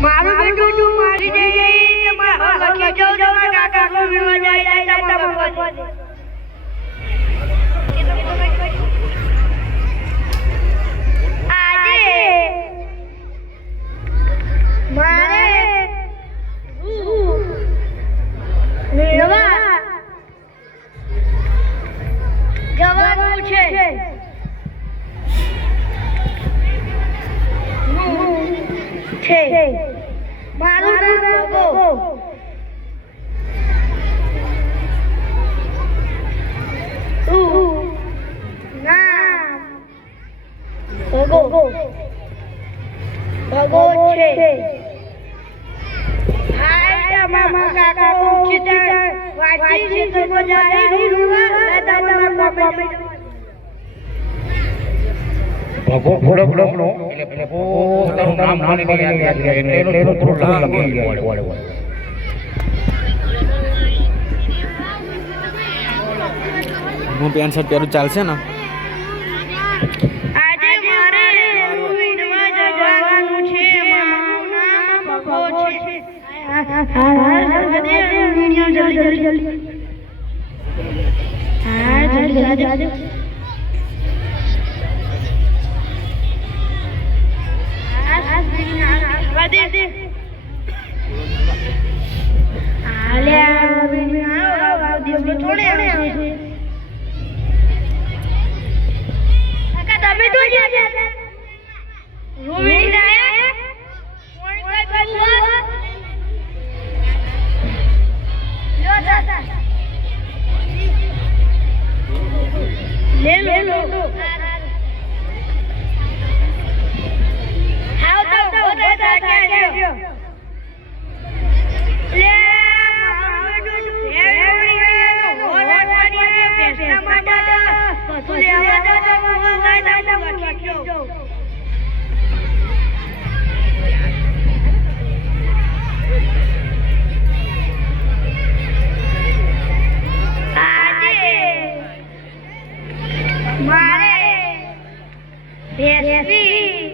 મારું બેટું મારી દે તો મારા લખી જો જો કાકા કો મિલવા જાય તમારા આજે મારે મેળવા જવાનું છે મારું નામ ભગો નામ ભગો ભગો છે હાય મામા કાકા ઉચિત વાંચી છે તો મજારી રૂવા દાદા કોમેન્ટ ભગો ફોડકનો એટલે પોતાનું નામ નાની યાદ રહે એટલે એનો થોડું લખી ગયા હું પેન્ટ શર્ટ પહેરું ચાલશે ને આજે મારે વિનવા જવાનું છે મારું નામ ભગો છે જલ્દી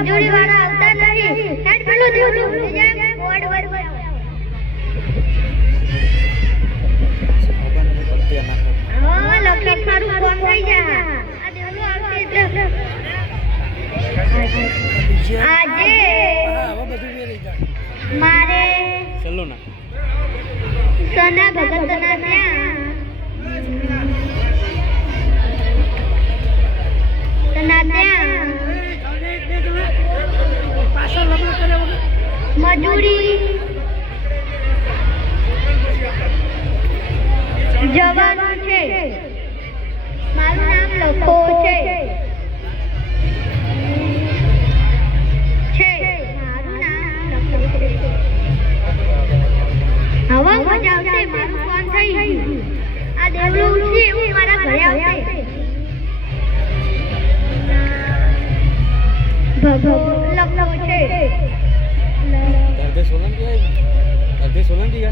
મજૂરી વાળા આવતા નથી હેડ પેલો દેવ બોર્ડ બોર્ડ હા લખી મારું ફોન થઈ જા આ દેવલો આવશે એટલે આજે મારે ચલો ના સના ભગતના ત્યાં સના ત્યાં મજૂરી જવાનું છે મારું નામ લખો છે મારું નામ લખો છે હવા મજા આવશે મારું ફોન થઈ ગયું આ દેવલું છે એવું મારા ઘરે આવશે ભગો લખો છે દર્દે સોલંકી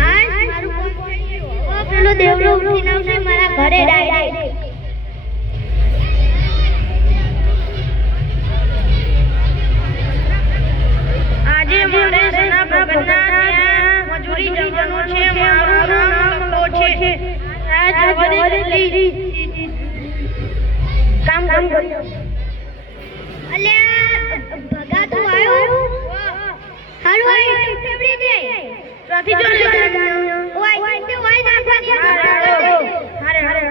આજ મારું ફોન થઈ ગયું ઓ પેલો દેવલો ઉઠીને આવશે મારા ઘરે ડાયરેક્ટ આજે મારે સના ભગતના ત્યાં મજૂરી જવાનું છે મારું નામ લખો છે આ જવાની કામ કર્યો અલ્યા ભગા તું આવ્યો હારું આઈ ફેવડી દે ત્યાંથી જો ઓય તે ઓય નાખવાની હારે હારે